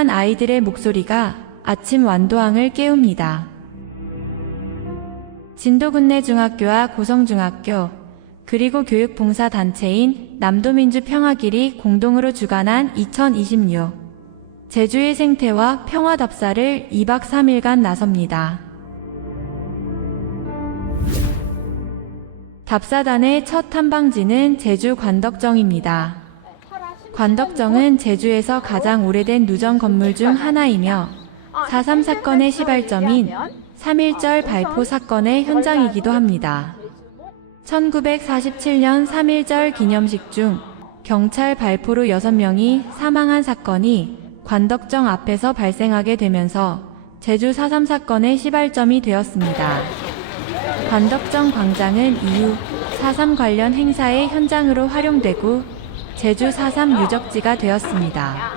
다정한 아이들의 목소리가 아침 완도항을 깨웁니다. 진도군내중학교와 고성중학교, 그리고 교육봉사단체인 남도민주평화길이 공동으로 주관한 2026 제주의 생태와 평화답사를 2박 3일간 나섭니다. 답사단의 첫 탐방지는 제주 관덕정입니다. 관덕정은 제주에서 가장 오래된 누정 건물 중 하나이며 4.3 사건의 시발점인 3.1절 발포 사건의 현장이기도 합니다. 1947년 3.1절 기념식 중 경찰 발포로 6명이 사망한 사건이 관덕정 앞에서 발생하게 되면서 제주 4.3 사건의 시발점이 되었습니다. 관덕정 광장은 이후 4.3 관련 행사의 현장으로 활용되고 제주 4.3 유적지가 되었습니다.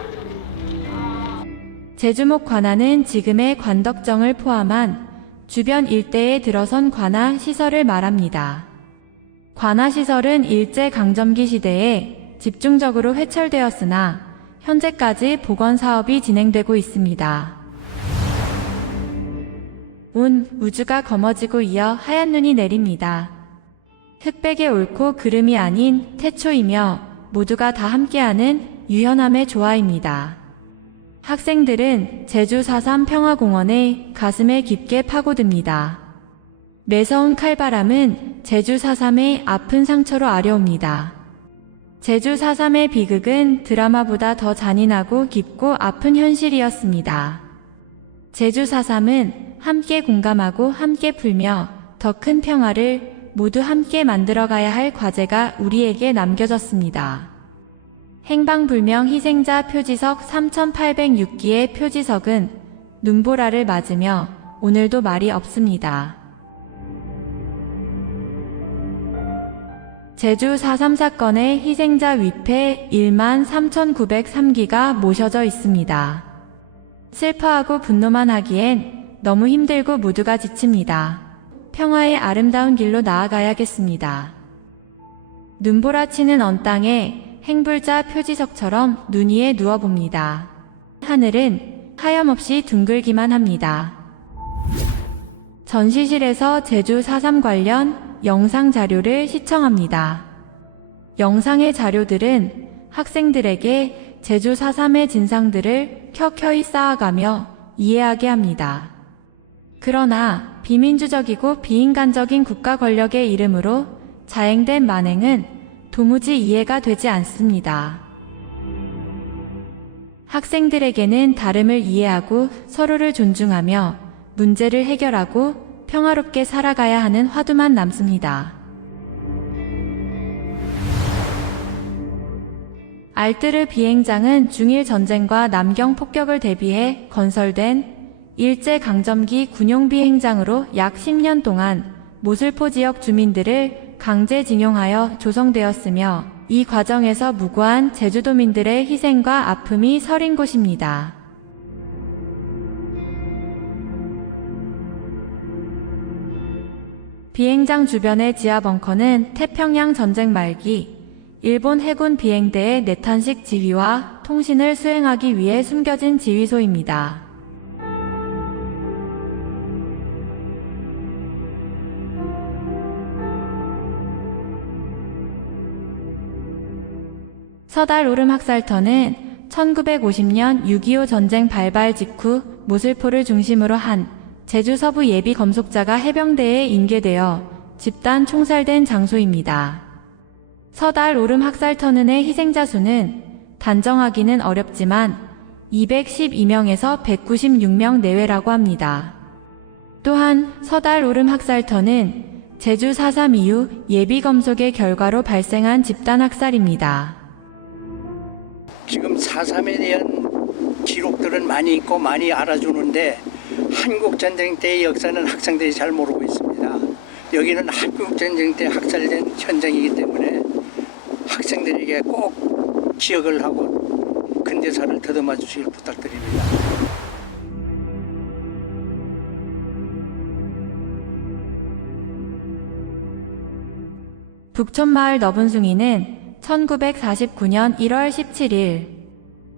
제주목 관아는 지금의 관덕정을 포함한 주변 일대에 들어선 관아 시설을 말합니다. 관아 시설은 일제강점기 시대에 집중적으로 회철되었으나 현재까지 복원 사업이 진행되고 있습니다. 우주가 검어지고 이어 하얀 눈이 내립니다. 흑백의 옳고 그름이 아닌 태초이며 모두가 다 함께하는 유연함의 조화입니다. 학생들은 제주 4.3 평화공원에 가슴에 깊게 파고듭니다. 매서운 칼바람은 제주 4.3의 아픈 상처로 아려옵니다. 제주 4.3의 비극은 드라마보다 더 잔인하고 깊고 아픈 현실이었습니다. 제주 4.3은 함께 공감하고 함께 풀며 더 큰 평화를 모두 함께 만들어가야 할 과제가 우리에게 남겨졌습니다. 행방불명 희생자 표지석 3,806기의 표지석은 눈보라를 맞으며 오늘도 말이 없습니다. 제주 4.3 사건의 희생자 위패 13,903기가 모셔져 있습니다. 슬퍼하고 분노만 하기엔 너무 힘들고 모두가 지칩니다. 평화의 아름다운 길로 나아가야겠습니다. 눈보라 치는 언 땅에 행불자 표지석처럼 눈 위에 누워봅니다. 하늘은 하염없이 둥글기만 합니다. 전시실에서 제주 4.3 관련 영상 자료를 시청합니다. 영상의 자료들은 학생들에게 제주 4.3의 진상들을 켜켜이 쌓아가며 이해하게 합니다. 그러나 비민주적이고 비인간적인 국가 권력의 이름으로 자행된 만행은 도무지 이해가 되지 않습니다. 학생들에게는 다름을 이해하고 서로를 존중하며 문제를 해결하고 평화롭게 살아가야 하는 화두만 남습니다. 알뜨르 비행장은 중일 전쟁과 남경 폭격을 대비해 건설된 일제강점기 군용 비행장으로 약 10년 동안 모슬포 지역 주민들을 강제징용하여 조성되었으며 이 과정에서 무고한 제주도민들의 희생과 아픔이 서린 곳입니다. 비행장 주변의 지하벙커는 태평양 전쟁 말기 일본 해군 비행대의 내탄식 지휘와 통신을 수행하기 위해 숨겨진 지휘소입니다. 서달 오름 학살터는 1950년 6.25 전쟁 발발 직후 모슬포를 중심으로 한 제주 서부 예비 검속자가 해병대에 인계되어 집단 총살된 장소입니다. 서달 오름 학살터는의 희생자 수는 단정하기는 어렵지만 212명에서 196명 내외라고 합니다. 또한 서달 오름 학살터는 제주 4.3 이후 예비 검속의 결과로 발생한 집단 학살입니다. 지금 4.3에 대한 기록들은 많이 있고 많이 알아주는데 한국전쟁 때의 역사는 학생들이 잘 모르고 있습니다. 여기는 한국전쟁 때 학살된 현장이기 때문에 학생들에게 꼭 기억을 하고 근대사를 더듬어 주시길 부탁드립니다. 북촌마을 너분숭이는 1949년 1월 17일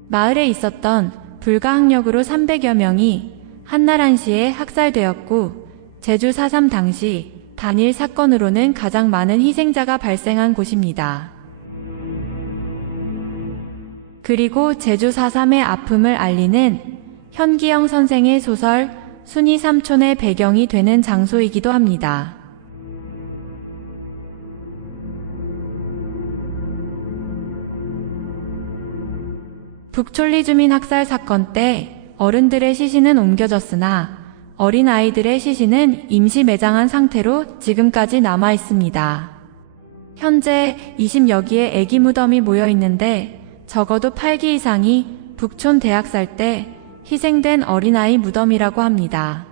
마을에 있었던 불가항력으로 300여 명이 한날 한시에 학살되었고, 제주 4.3 당시 단일 사건으로는 가장 많은 희생자가 발생한 곳입니다. 그리고 제주 4.3의 아픔을 알리는 현기영 선생의 소설 순이 삼촌의 배경이 되는 장소이기도 합니다. 북촌리 주민 학살 사건 때 어른들의 시신은 옮겨졌으나 어린아이들의 시신은 임시 매장한 상태로 지금까지 남아 있습니다. 현재 20여 기의 애기 무덤이 모여 있는데 적어도 8기 이상이 북촌 대학살 때 희생된 어린아이 무덤이라고 합니다.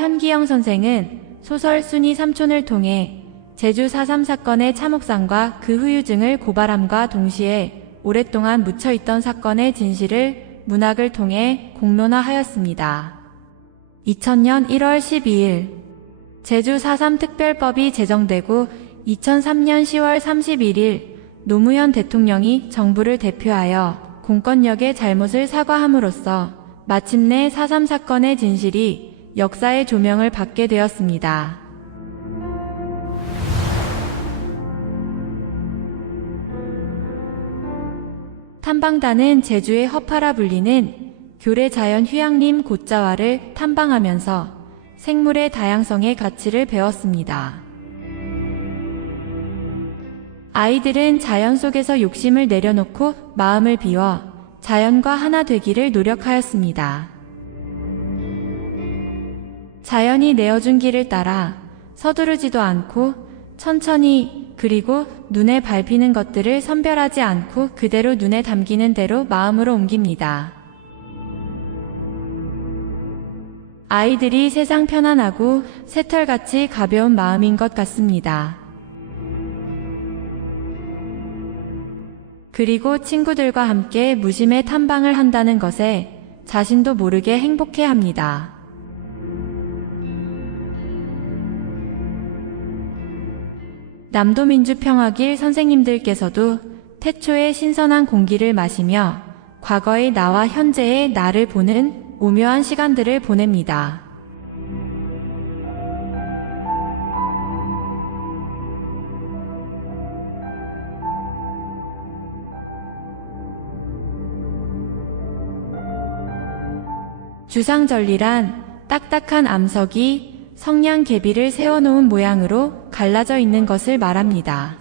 현기영 선생은 소설 순이 삼촌을 통해 제주 4.3 사건의 참혹상과 그 후유증을 고발함과 동시에 오랫동안 묻혀있던 사건의 진실을 문학을 통해 공론화하였습니다. 2000년 1월 12일 제주 4.3 특별법이 제정되고 2003년 10월 31일 노무현 대통령이 정부를 대표하여 공권력의 잘못을 사과함으로써 마침내 4.3 사건의 진실이 역사의 조명을 받게 되었습니다. 탐방단은 제주의 허파라 불리는 교래자연 휴양림 곶자와를 탐방하면서 생물의 다양성의 가치를 배웠습니다. 아이들은 자연 속에서 욕심을 내려놓고 마음을 비워 자연과 하나 되기를 노력하였습니다. 자연이 내어준 길을 따라 서두르지도 않고 천천히 그리고 눈에 밟히는 것들을 선별하지 않고 그대로 눈에 담기는 대로 마음으로 옮깁니다. 아이들이 세상 편안하고 새털같이 가벼운 마음인 것 같습니다. 그리고 친구들과 함께 무심의 탐방을 한다는 것에 자신도 모르게 행복해합니다. 남도민주평화길 선생님들께서도 태초의 신선한 공기를 마시며 과거의 나와 현재의 나를 보는 오묘한 시간들을 보냅니다. 주상절리란 딱딱한 암석이 성냥개비를 세워놓은 모양으로 갈라져 있는 것을 말합니다.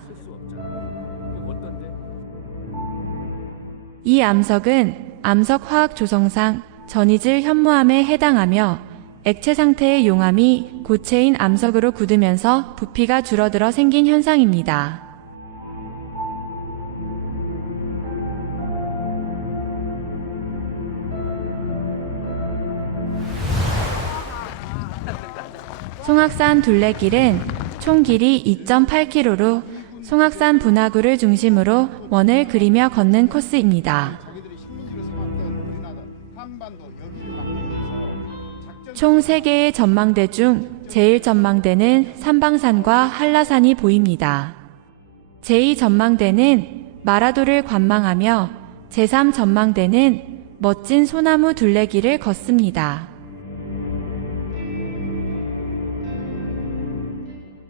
이 암석은 암석화학 조성상 전이질 현무암에 해당하며 액체 상태의 용암이 고체인 암석으로 굳으면서 부피가 줄어들어 생긴 현상입니다. 송악산 둘레길은 총 길이 2.8km로 송악산 분화구를 중심으로 원을 그리며 걷는 코스입니다. 총 3개의 전망대 중 제1전망대는 삼방산과 한라산이 보입니다. 제2전망대는 마라도를 관망하며 제3전망대는 멋진 소나무 둘레길을 걷습니다.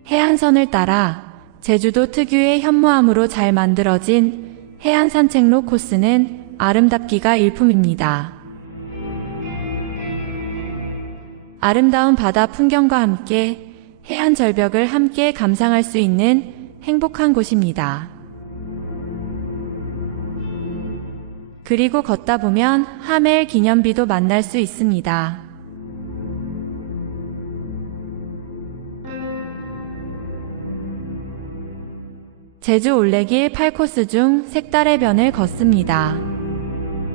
해안선을 따라 제주도 특유의 현무암으로 잘 만들어진 해안산책로 코스는 아름답기가 일품입니다. 아름다운 바다 풍경과 함께 해안 절벽을 함께 감상할 수 있는 행복한 곳입니다. 그리고 걷다 보면 하멜 기념비도 만날 수 있습니다. 제주 올레길 8코스 중 색달의 변을 걷습니다.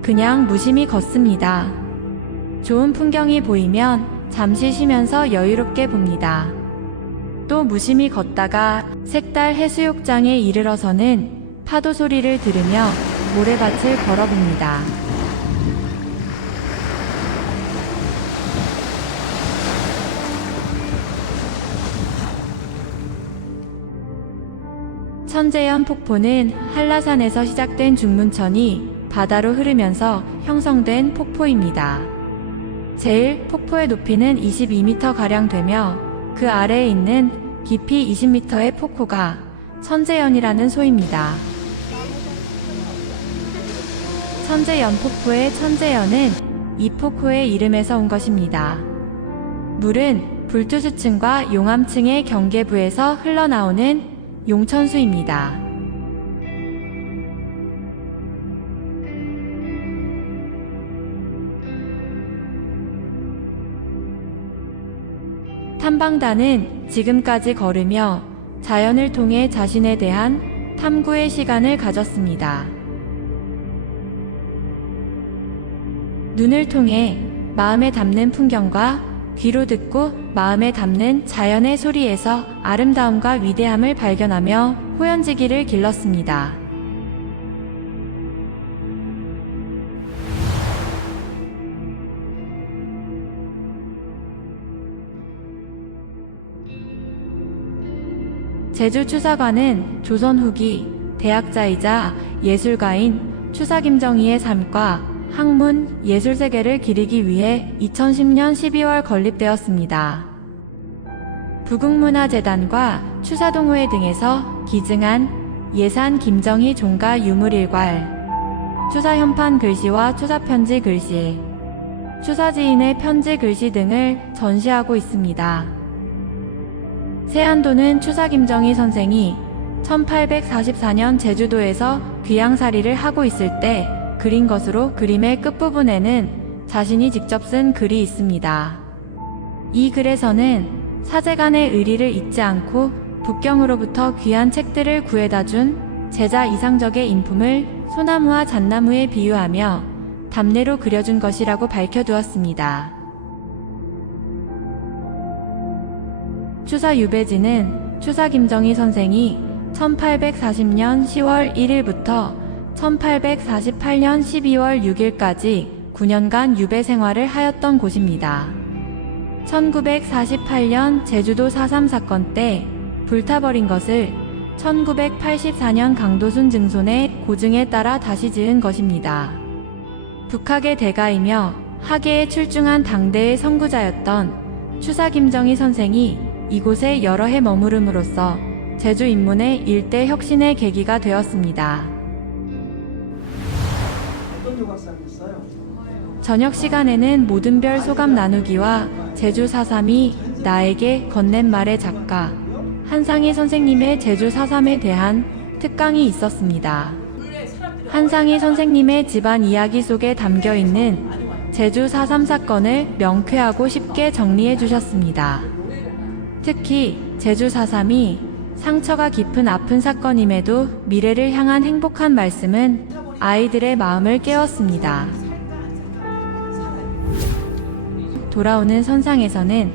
그냥 무심히 걷습니다. 좋은 풍경이 보이면 잠시 쉬면서 여유롭게 봅니다. 또 무심히 걷다가 색달 해수욕장에 이르러서는 파도 소리를 들으며 모래밭을 걸어봅니다. 천재연 폭포는 한라산에서 시작된 중문천이 바다로 흐르면서 형성된 폭포입니다. 제일 폭포의 높이는 22m가량 되며 그 아래에 있는 깊이 20m의 폭포가 천재연이라는 소입니다. 천재연 폭포의 천재연은 이 폭포의 이름에서 온 것입니다. 물은 불투수층과 용암층의 경계부에서 흘러나오는 용천수입니다. 탐방단은 지금까지 걸으며 자연을 통해 자신에 대한 탐구의 시간을 가졌습니다. 눈을 통해 마음에 담는 풍경과 귀로 듣고 마음에 담는 자연의 소리에서 아름다움과 위대함을 발견하며 호연지기를 길렀습니다. 제주추사관은 조선 후기 대학자이자 예술가인 추사 김정희의 삶과 학문, 예술세계를 기리기 위해 2010년 12월 건립되었습니다. 부국문화재단과 추사동호회 등에서 기증한 예산 김정희 종가 유물일괄, 추사현판 글씨와 추사편지 글씨, 추사지인의 편지 글씨 등을 전시하고 있습니다. 세안도는 추사 김정희 선생이 1844년 제주도에서 귀양살이를 하고 있을 때 그린 것으로 그림의 끝부분에는 자신이 직접 쓴 글이 있습니다. 이 글에서는 사제간의 의리를 잊지 않고 북경으로부터 귀한 책들을 구해다 준 제자 이상적의 인품을 소나무와 잣나무에 비유하며 답례로 그려준 것이라고 밝혀두었습니다. 추사 유배지는 추사 김정희 선생이 1840년 10월 1일부터 1848년 12월 6일까지 9년간 유배 생활을 하였던 곳입니다. 1948년 제주도 4.3 사건 때 불타버린 것을 1984년 강도순 증손의 고증에 따라 다시 지은 것입니다. 북학의 대가이며 학예에 출중한 당대의 선구자였던 추사 김정희 선생이 이곳에 여러 해 머무름으로써 제주 인문의 일대 혁신의 계기가 되었습니다. 저녁 시간에는 모든 별 소감 나누기와 제주 4.3이 나에게 건넨 말의 작가 한상희 선생님의 제주 4.3에 대한 특강이 있었습니다. 한상희 선생님의 집안 이야기 속에 담겨있는 제주 4.3 사건을 명쾌하고 쉽게 정리해 주셨습니다. 특히 제주 4.3이 상처가 깊은 아픈 사건임에도 미래를 향한 행복한 말씀은 아이들의 마음을 깨웠습니다. 돌아오는 선상에서는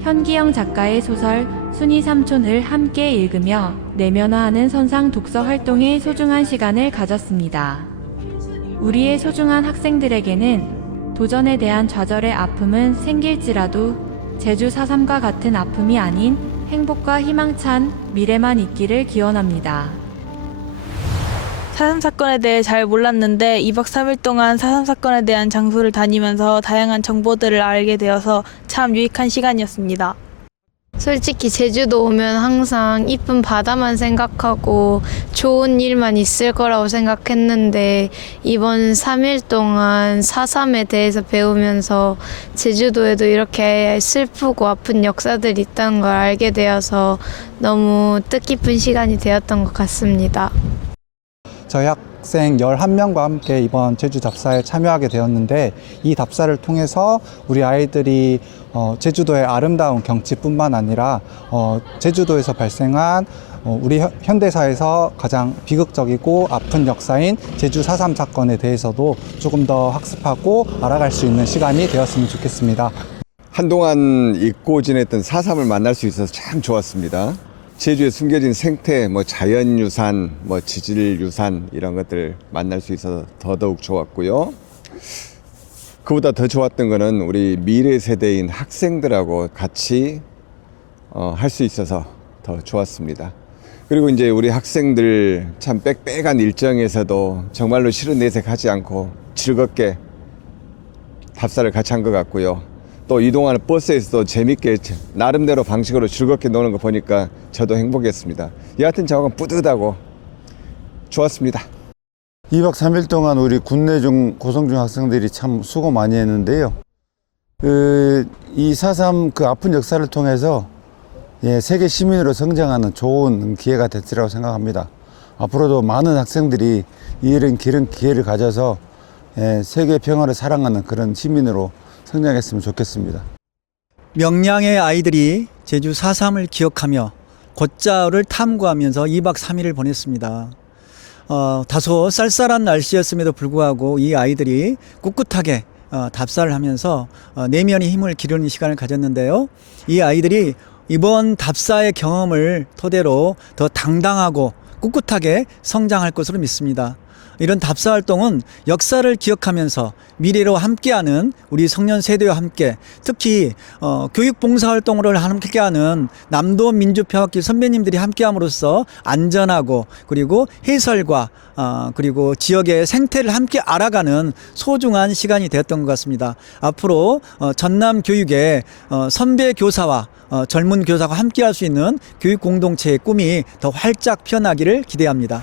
현기영 작가의 소설 순이 삼촌을 함께 읽으며 내면화하는 선상 독서 활동에 소중한 시간을 가졌습니다. 우리의 소중한 학생들에게는 도전에 대한 좌절의 아픔은 생길지라도 제주 4.3과 같은 아픔이 아닌 행복과 희망찬 미래만 있기를 기원합니다. 4.3 사건에 대해 잘 몰랐는데 2박 3일 동안 4.3 사건에 대한 장소를 다니면서 다양한 정보들을 알게 되어서 참 유익한 시간이었습니다. 솔직히 제주도 오면 항상 이쁜 바다만 생각하고 좋은 일만 있을 거라고 생각했는데 이번 3일 동안 4.3에 대해서 배우면서 제주도에도 이렇게 슬프고 아픈 역사들이 있다는 걸 알게 되어서 너무 뜻깊은 시간이 되었던 것 같습니다. 저희 학생 11명과 함께 이번 제주 답사에 참여하게 되었는데 이 답사를 통해서 우리 아이들이 제주도의 아름다운 경치뿐만 아니라 제주도에서 발생한 우리 현대사에서 가장 비극적이고 아픈 역사인 제주 4.3 사건에 대해서도 조금 더 학습하고 알아갈 수 있는 시간이 되었으면 좋겠습니다. 한동안 잊고 지냈던 4.3을 만날 수 있어서 참 좋았습니다. 제주에 숨겨진 생태, 자연유산, 지질유산 이런 것들 만날 수 있어서 더더욱 좋았고요. 그보다 더 좋았던 거는 우리 미래 세대인 학생들하고 같이 할 수 있어서 더 좋았습니다. 그리고 이제 우리 학생들 참 빽빽한 일정에서도 정말로 싫은 내색하지 않고 즐겁게 답사를 같이 한 것 같고요. 또 이동하는 버스에서도 재밌게 나름대로 방식으로 즐겁게 노는 거 보니까 저도 행복했습니다. 여하튼 저건 뿌듯하고 좋았습니다. 2박 3일 동안 우리 군내 중 고성 중 학생들이 참 수고 많이 했는데요. 이 4.3 그 아픈 역사를 통해서 세계 시민으로 성장하는 좋은 기회가 됐으라고 생각합니다. 앞으로도 많은 학생들이 이런 기회를 가져서 세계 평화를 사랑하는 그런 시민으로 성장했으면 좋겠습니다. 명량의 아이들이 제주 4.3을 기억하며 곶자를 탐구하면서 2박 3일을 보냈습니다. 다소 쌀쌀한 날씨였음에도 불구하고 이 아이들이 꿋꿋하게 답사를 하면서 내면의 힘을 기르는 시간을 가졌는데요. 이 아이들이 이번 답사의 경험을 토대로 더 당당하고 꿋꿋하게 성장할 것으로 믿습니다. 이런 답사 활동은 역사를 기억하면서 미래로 함께하는 우리 청년 세대와 함께 특히 교육 봉사 활동을 함께하는 남도 민주평화길 선배님들이 함께함으로써 안전하고 그리고 해설과 그리고 지역의 생태를 함께 알아가는 소중한 시간이 되었던 것 같습니다. 앞으로 전남 교육의 선배 교사와 젊은 교사가 함께할 수 있는 교육 공동체의 꿈이 더 활짝 피어나기를 기대합니다.